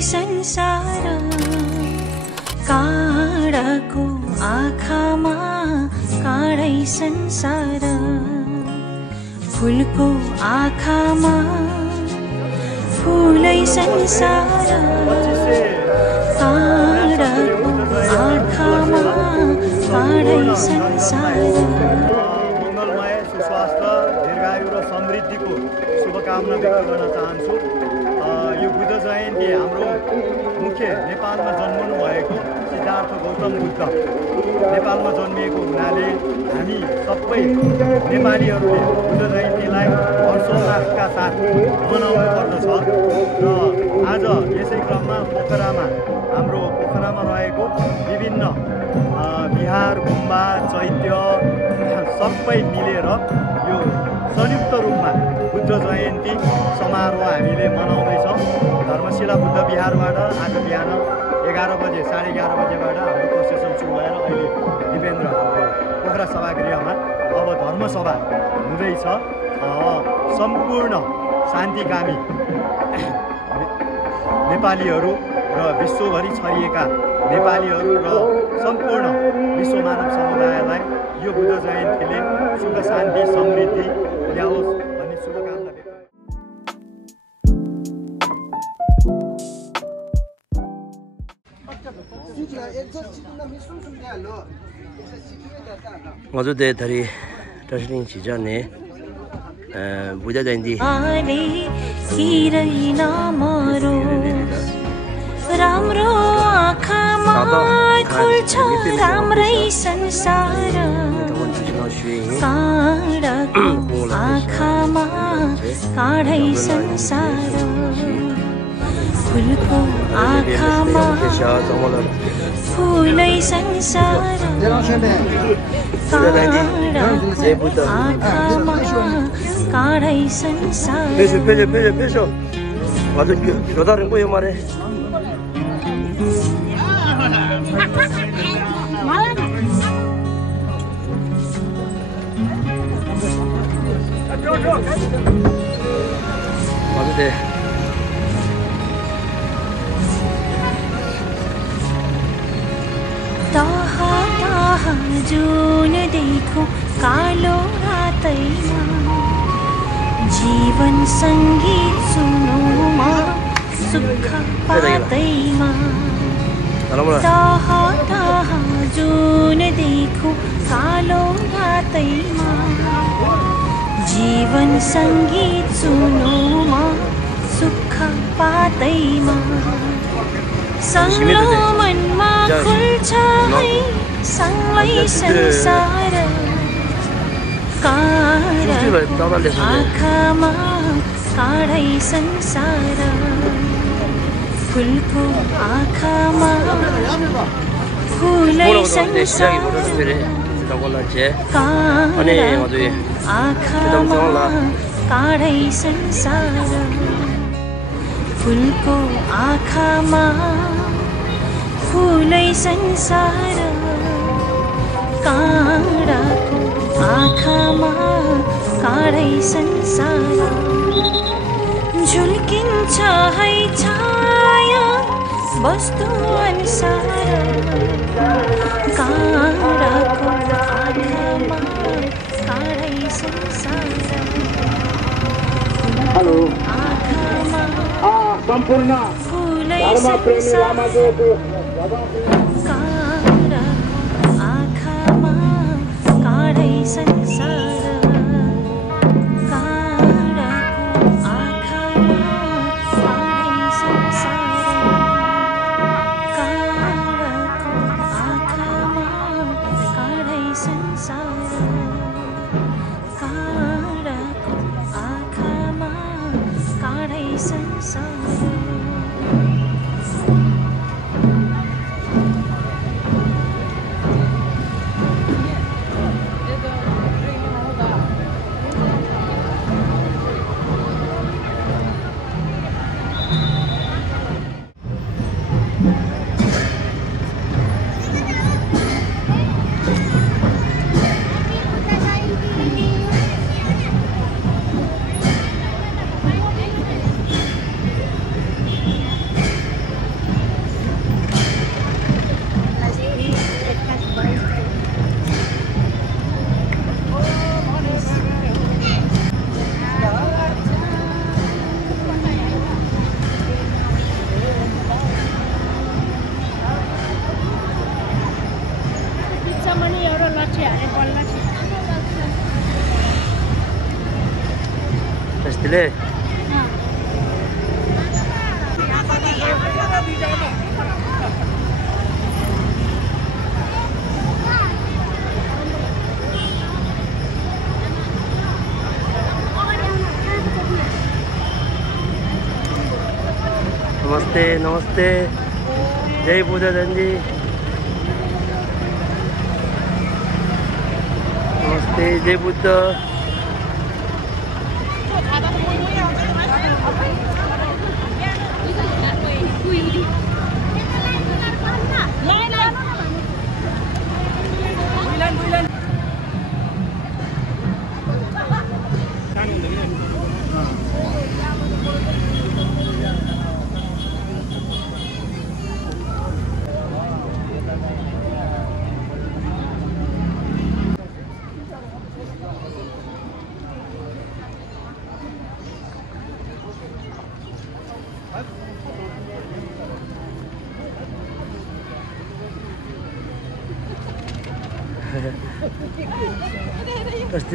संसार काँडाको आँखामा काँडै संसार फुलको आँखामा फुलै संसार काँडाको आँखामा काँडै संसार। मङ्गलमय सुस्वास्थ्य दीर्घायु र समृद्धिको शुभकामना व्यक्त गर्न चाहन्छु। यो बुद्ध जयन्ती हाम्रो मुख्य नेपालमा जन्मनु भएको सिद्धार्थ गौतम बुद्ध नेपालमा जन्मिएको हुनाले हामी सबै नेपालीहरूले बुद्ध जयन्तीलाई हर्षोल्लासका साथ मनाउनु पर्दछ र आज यसै क्रममा हाम्रो पोखरामा रहेको विभिन्न बिहार गुम्बा चैत्य सबै मिलेर यो संयुक्त रूपमा बुद्ध जयन्ती समारोह हामीले मनाउँदैछौँ। धर्मशिला बुद्ध विहारबाट आज बिहान 11 बजे 11:30 बजेबाट हाम्रो प्रोसेसन सुरु भएर अहिले दिपेन्द्र पोखरा सभागृहमा अब धर्मसभा हुँदैछ। सम्पूर्ण शान्तिकामी नेपालीहरू र विश्वभरि छरिएका नेपालीहरू र सम्पूर्ण विश्व मानव समुदायलाई यो बुद्ध जयन्तीले सुख शान्ति समृद्धि ल्याओस् भन्ने शुभकामना व्यक्त। 我做的他的这是领起站的बुद्ध जयन्ती राम्रो आँखामा खुल्छ राम्रै संसार काँडाको आँखामा काँडै संसार फुलको आँखामा फुलै संसार काँडाको आँखामा काँडै संसार। पेशो 아주 교다른 거요 말해. 맞아 돼. ताहा ताहा जुन देखो कालो रातैमा जीवन संगीत सुनुमा सुख पातैमा ताहा ताहा जुन देखो कालो रातैमा जीवन संगीत सुनुमा सुख पातैमा संगलो मनमा खुल्छ है सँगै संसार काँडाको आँखामा काँडै संसार फुलको आँखामा फुलै संसार काँडाको आँखामा काँडै संसार फुलको आँखामा फुलै संसार काँडाको आँखामा काँडै संसार झुल्किन्छ है छाया वस्तु अनुसार काँडाको आँखामा काँडै संसार आँखामा सम्पूर्ण फुलै धर्मप्रेमी लामाजोको काँडाको आँखामा काँडै संसार काँडाको आँखामा काँडै संसार काँडाको आँखामा काँडै संसार काँडाको आँखामा काँडै संसार। टस्टिले नमस्ते नमस्ते जय बुद्धजन जी नमस्ते जय बुद्ध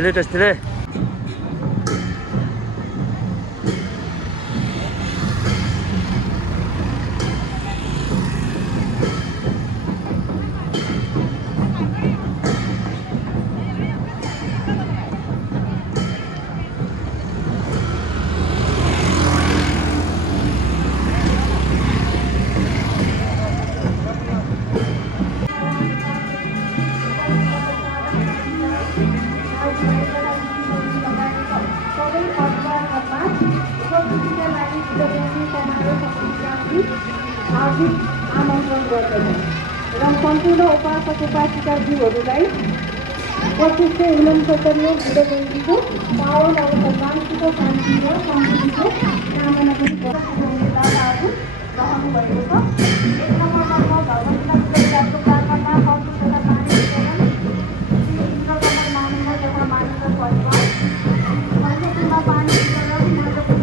टस्टिले आमन्त्रण गर्दछन् र सम्पूर्ण उपासक उपासिकाज्यूहरूलाई 2569 बुद्ध जयन्तीको पावन अवसरमा शुभ शान्ति र समृद्धिको कामना पनि गर्दै दादाहरू रहनु भएको छ। एक नम्बरमा भगवतीको प्रार्थना पशु तथा प्राणी वितरण इन्द्रकमल मानिन्छ तथा मानिन्छ परिवार मन्दिरमा पानी वितरण नाटकको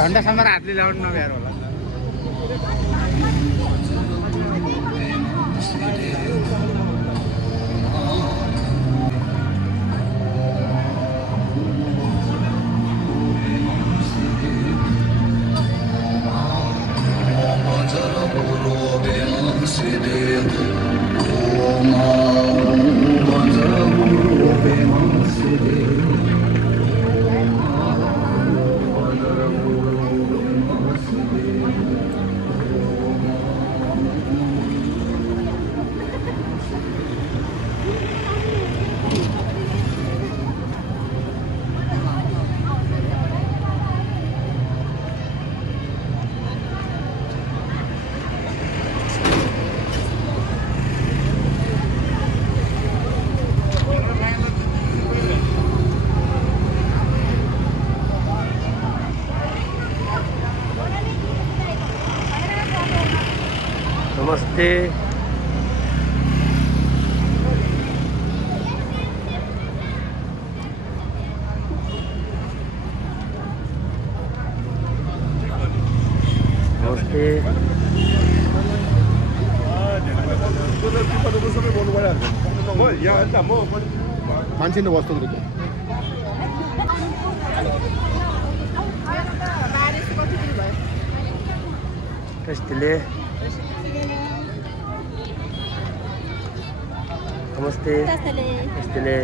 झन्डासम्म हातले ल्याउनु नभ्याएर होला। नमस्ते। नमस्ते। मान्छे वस्तु कस्तले नमस्ते। कस्तले कस्तले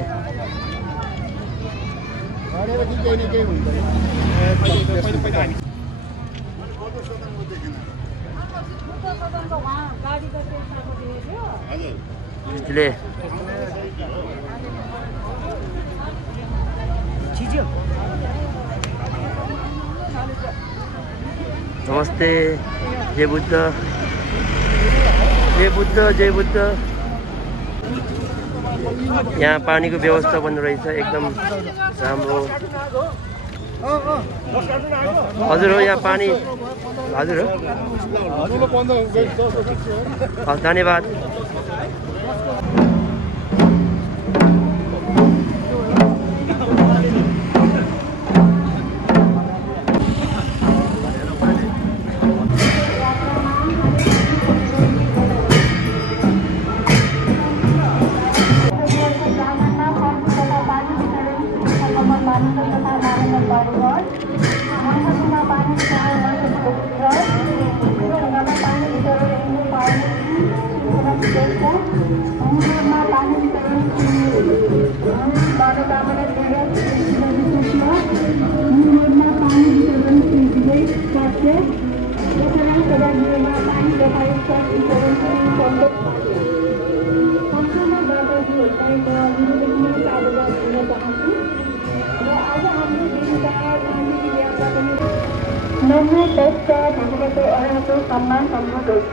नमस्ते। जय बुद्ध, जय बुद्ध, जय बुद्ध। यहाँ पानीको व्यवस्था पनि रहेछ एकदम राम्रो। हजुर हो यहाँ पानी हजुर हो। हस् धन्यवाद। नमो तस्सा भगवतो अरहतो सम्मा सम्बुद्धस्ස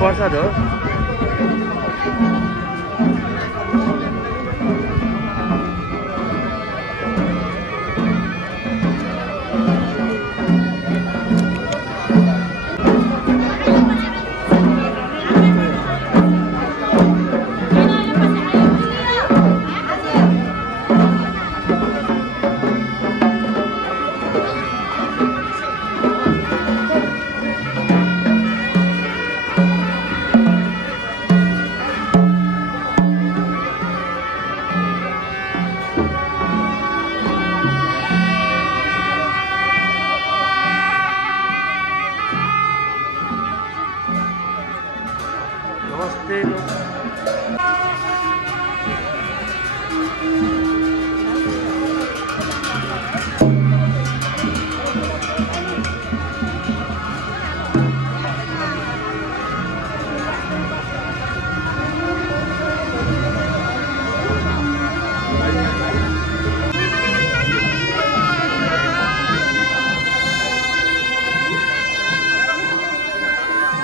प्रसाद हो।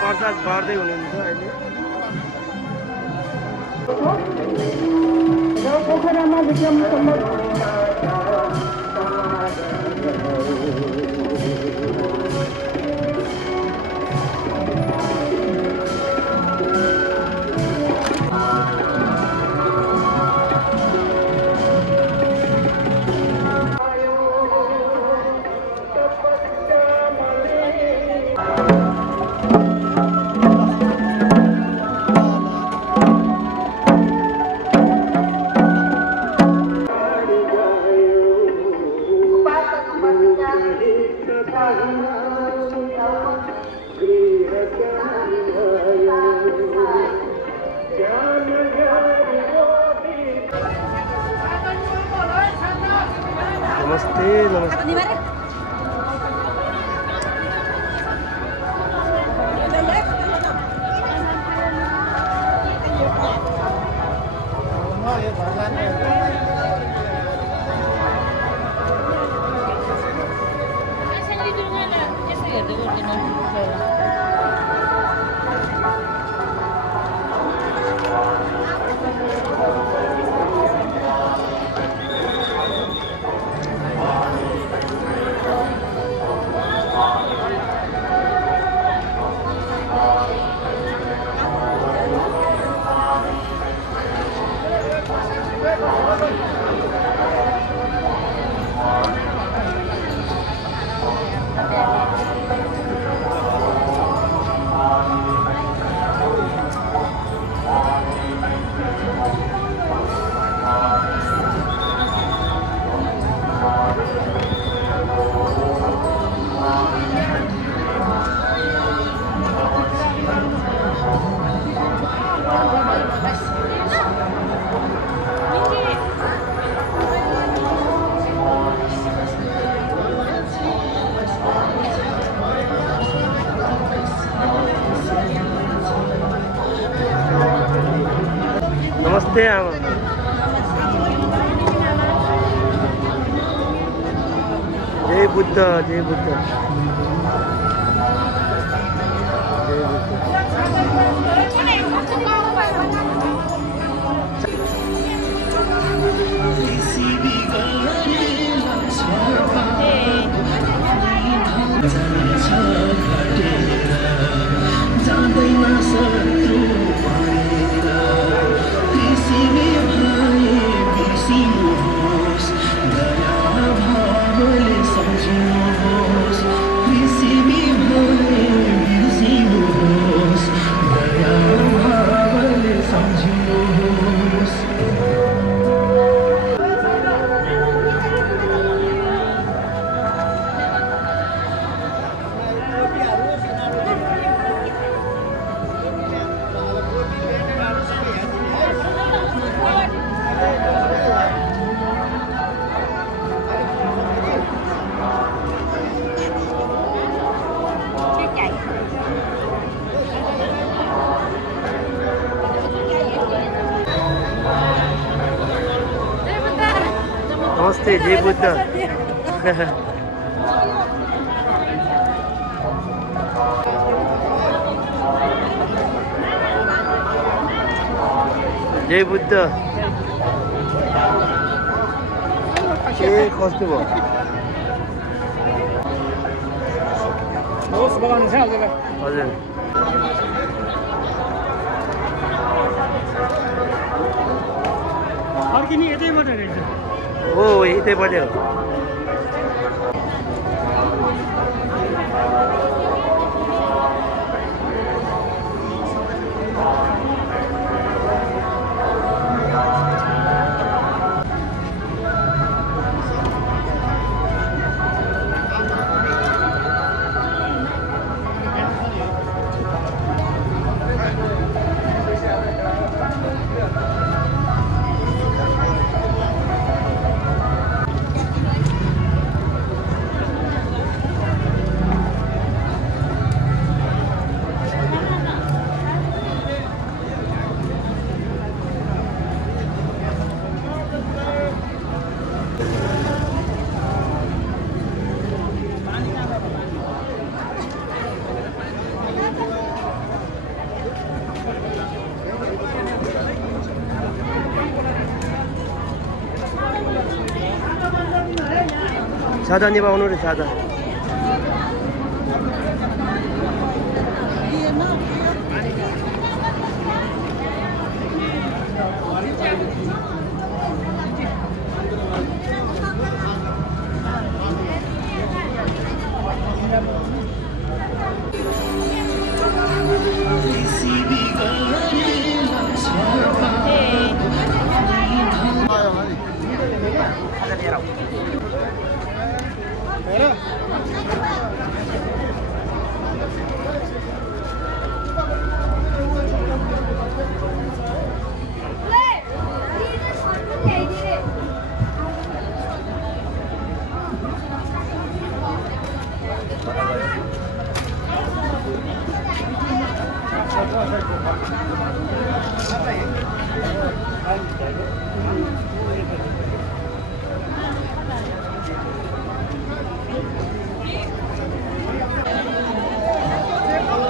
प्रसाद बाँड्दै हुनुहुन्छ अहिले। पोखरामा विक्रम नमस्ते नमस्ते। नमस्ते आमा। जय बुद्ध जय बुद्ध जय बुद्ध। नमस्ते जय बुद्ध। जय बुद्ध के कस्तो भयो हजुर फर्किने यतैबाट रहेछ हो यतैबाट हो सादा निभाउनु रे सादा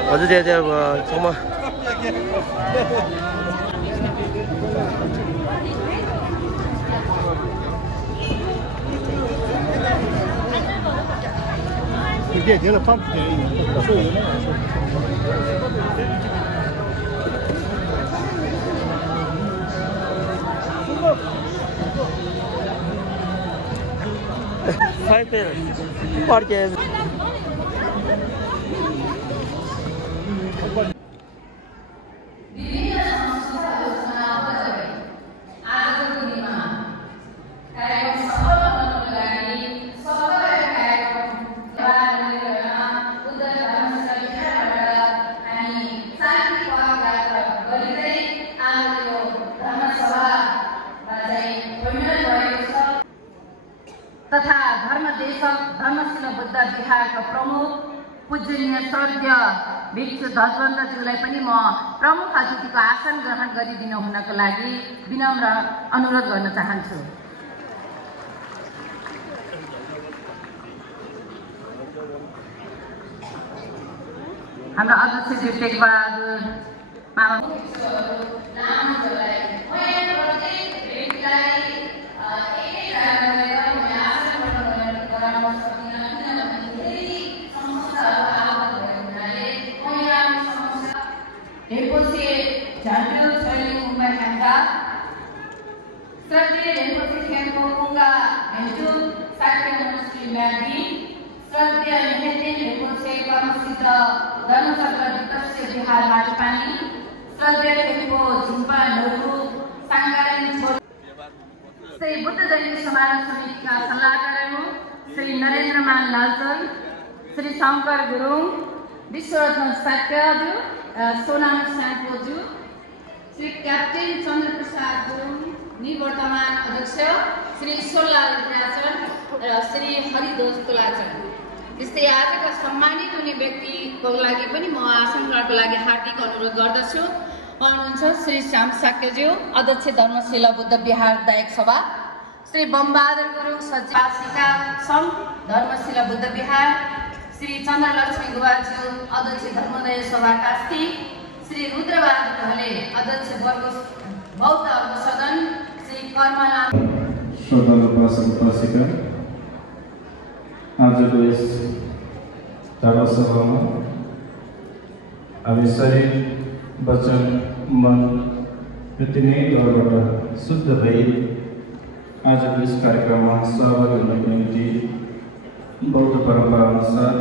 हजुर त्यहाँ छेउमा तथा धर्मशील बुद्ध विहारका प्रमुख पूजनीय स्वर्गीय भिक्षु धजबन्धज्यूलाई पनि म प्रमुख अतिथिको आसन ग्रहण गरिदिनु हुनको लागि विनम्र अनुरोध गर्न चाहन्छु। हाम्रो अध्यक्ष श्री टेकबहादुर मामा रेपोसे झान्डु शैली मुम्बई ह्याङ्गा श्रद्धेय रेपोसे खेलको कुङ्गा हेन्टु साक्य मनुष्य म्यागी श्रद्धेय मेहेदी रेपोसे कर्मसिद्ध धर्मचक्र विकस्य बिहार माटपानी श्रद्धेय खेलको झिम्पा नोरु साङ्गारिन छोड श्री बुद्ध जयन्ती समारोह समितिका सल्लाहकार श्री नरेन्द्र मान लालचन श्री शङ्कर गुरुङ विश्वरत्न साक्यज्यू सोनाम साङ्पोज्यू श्री क्याप्टेन चन्द्र प्रसाद गुरुङ निवर्तमान अध्यक्ष श्री ईश्वरलाल राजन र श्री हरिदोष तुलाचन त्यस्तै आजका सम्मानित हुने व्यक्तिको लागि पनि म आसन ग्रहणको लागि हार्दिक अनुरोध गर्दछु। हुनुहुन्छ श्री श्याम साक्यज्यू अध्यक्ष धर्मशिला बुद्ध विहार दायक सभा श्री बमबहादुर गुरुङ सचिवासिका सङ्घ धर्मशिला बुद्ध विहार श्री चन्द्रलक्ष्मी गुवाज्यू अध्यक्ष धर्मोदय सभा कास्की श्री रुद्रबहादुर ढले अध्यक्ष वर्ग बौद्ध सदन श्री कर्मलाल श्रद्धालु उपासक उपासिका, आजको यस धर्मसभामा हामी शरीर वचन मन यो तिनै तौरबाट शुद्ध भई आजको यस कार्यक्रममा सहभागी हुनको निम्ति बौद्ध परम्परा अनुसार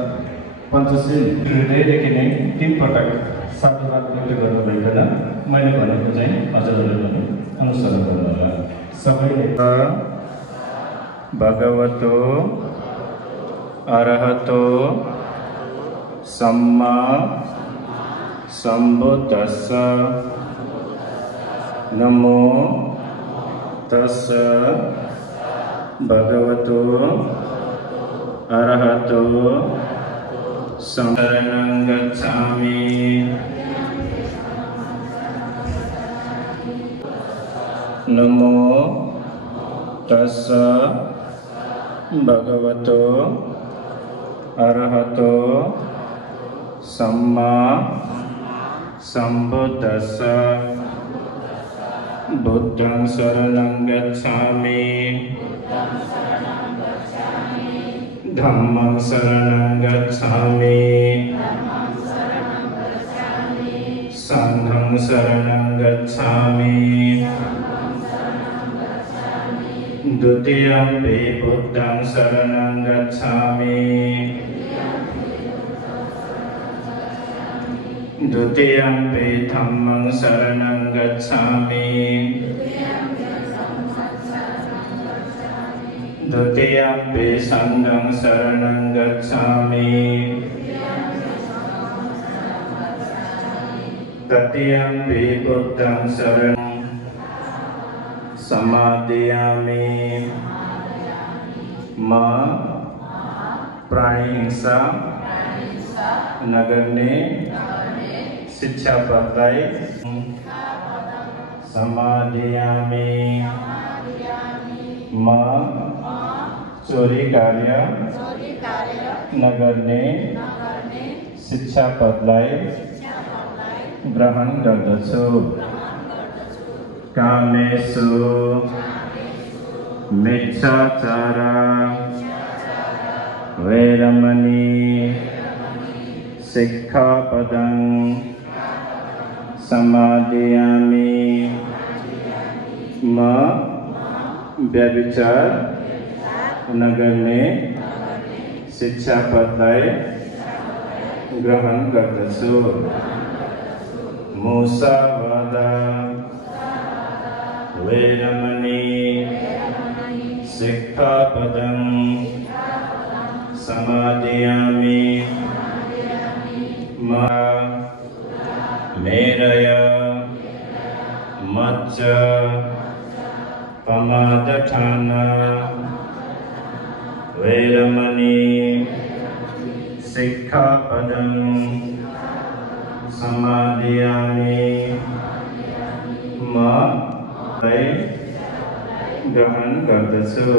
पञ्चशील हृदयदेखि नै 3 पटक साधुवाद व्यक्त गर्नुभएकोमा मैले भनेको चाहिँ हजुरहरूले पनि अनुसरण गर्नुहोला। सबैले भगवतो अरहतो सम्मा सम्बुद्धस्स नमो तस्स भगवतो अरहतो शरणं गच्छामि। नमो तस्स भगवतो अरहतो सम्मा सम्बुद्धस्स बुद्धं शरणं गच्छामि धम्मं शरणं गच्छामि संघं शरणं गच्छामि द्वितीयम्पि बुद्धं शरणं गच्छामि द्वितीयम्पि धम्मं शरणं गच्छामि द्वितीयम्पि संघं शरणं गच्छामि तृतीयम्पि बुद्धं शरणं समादयामि। म प्राणी हिंसा नगर्ने शिक्षापदलाई समादयामि। म चोरी कार्य नगर्ने शिक्षापदलाई ग्रहण गर्दछु। कामेषु मिच्छाचार वैरमणि सिक्खापदं समादयामि। म व्यभिचार नगर्ने शिक्षापदलाई ग्रहण गर्दछु। मुसावाद वैरमणि सिक्खापदं समादयामि। म मेरय मच्च पमादठान वैरमणि सिक्खापदं समादयामि। म ग्रहण गर्दछु।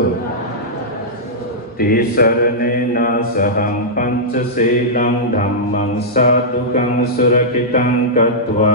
तिसरणेन सहं पञ्चशीलं धम्मं साधुकं सुरक्षितं कृत्वा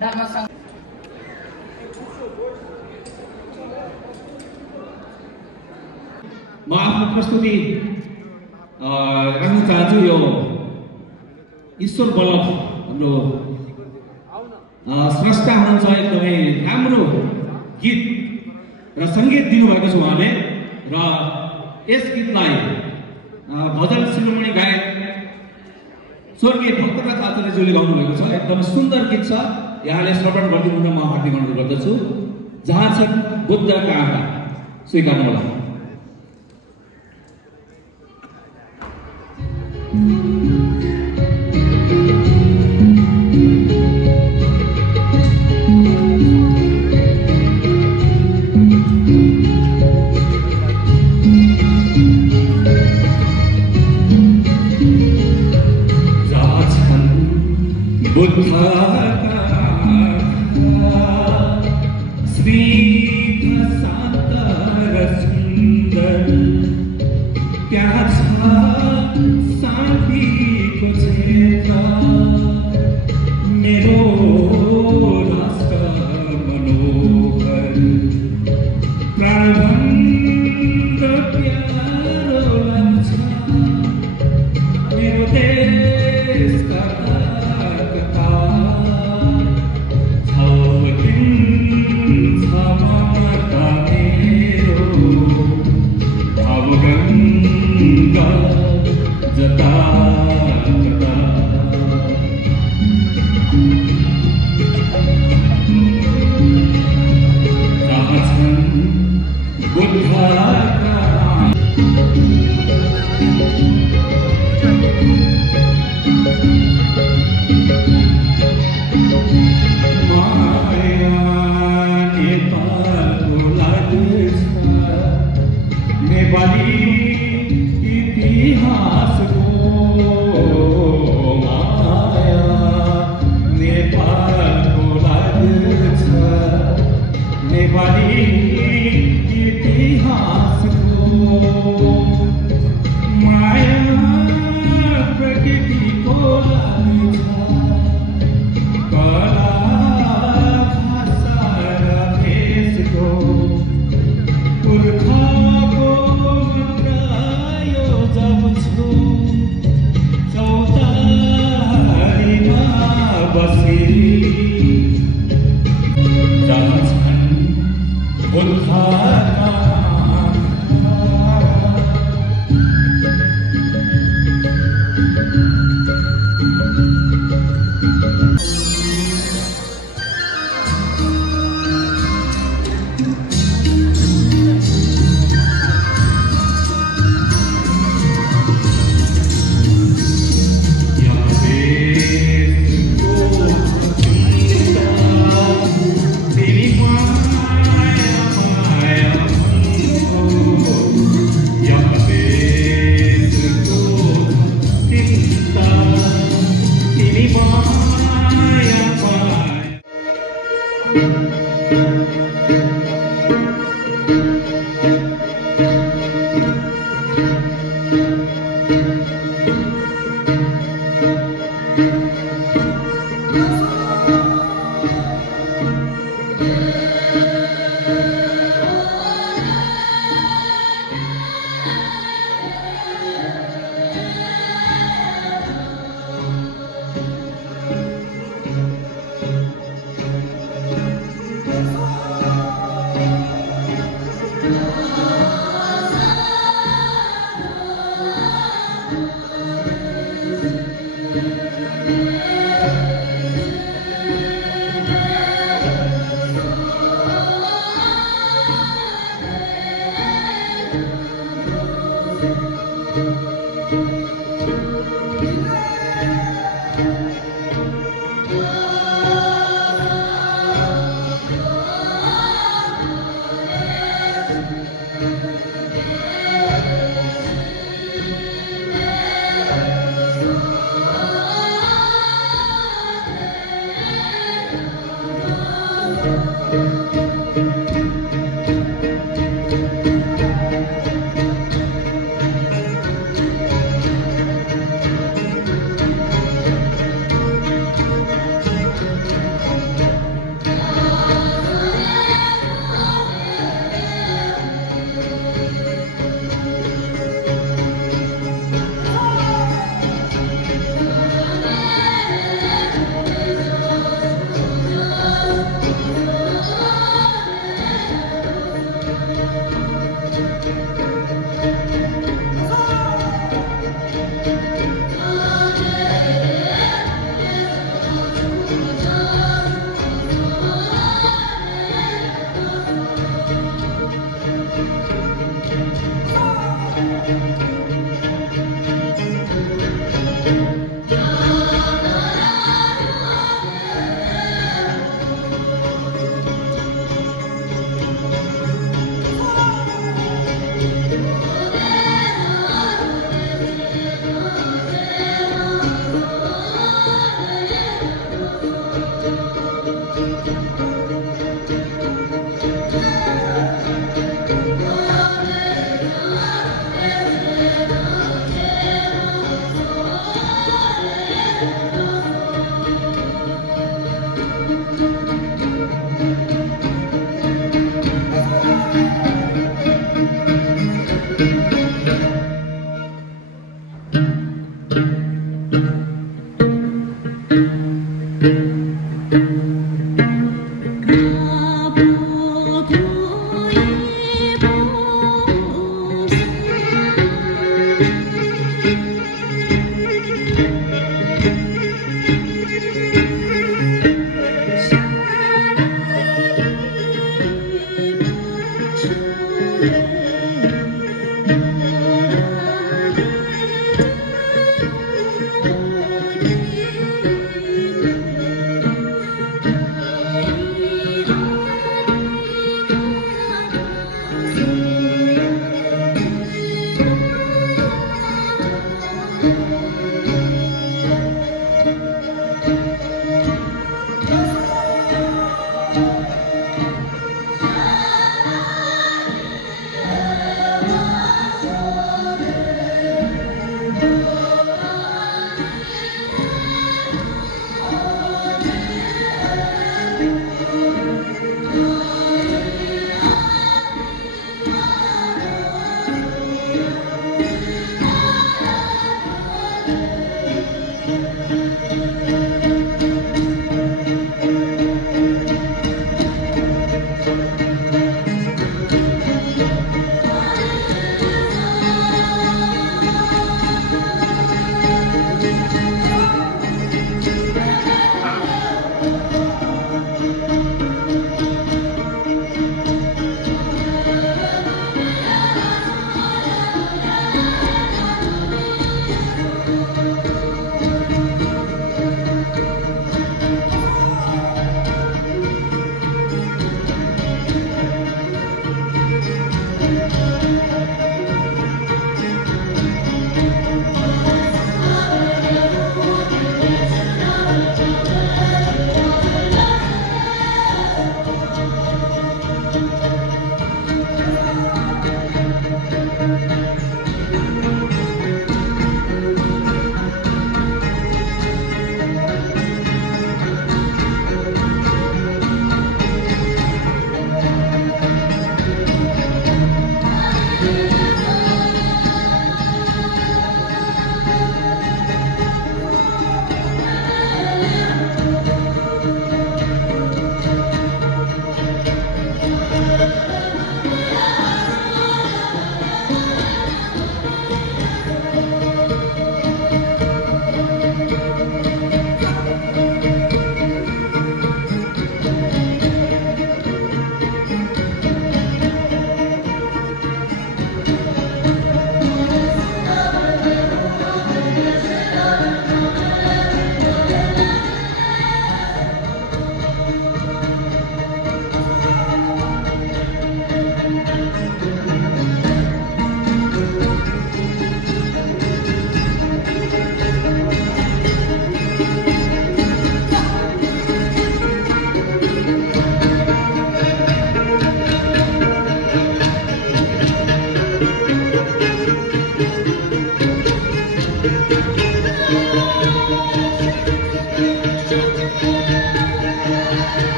धर्मसँग म आफ्नो प्रस्तुति राख्न चाहन्छु। यो ईश्वर बल्लभ हाम्रो स्रष्टा हुनुहुन्छ, एकदमै राम्रो गीत र सङ्गीत दिनुभएको छ उहाँले। र यस गीतलाई भजन शिरोमणि गायक स्वर्गीय भक्तराज आचार्यज्यूले गाउनुभएको छ। एकदमै सुन्दर गीत छ, यहाँले श्रवण गरिदिनु हुन म हार्दिक अनुरोध गर्दछु। जहाँ छ बुद्धका आँखा, स्वीकार्नुहोला।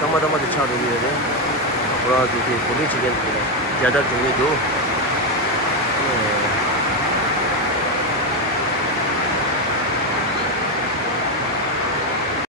तमा तमा दिच्छा दोगी ने पूरा जो कि पुलिस के ज़्यादा जुगे जो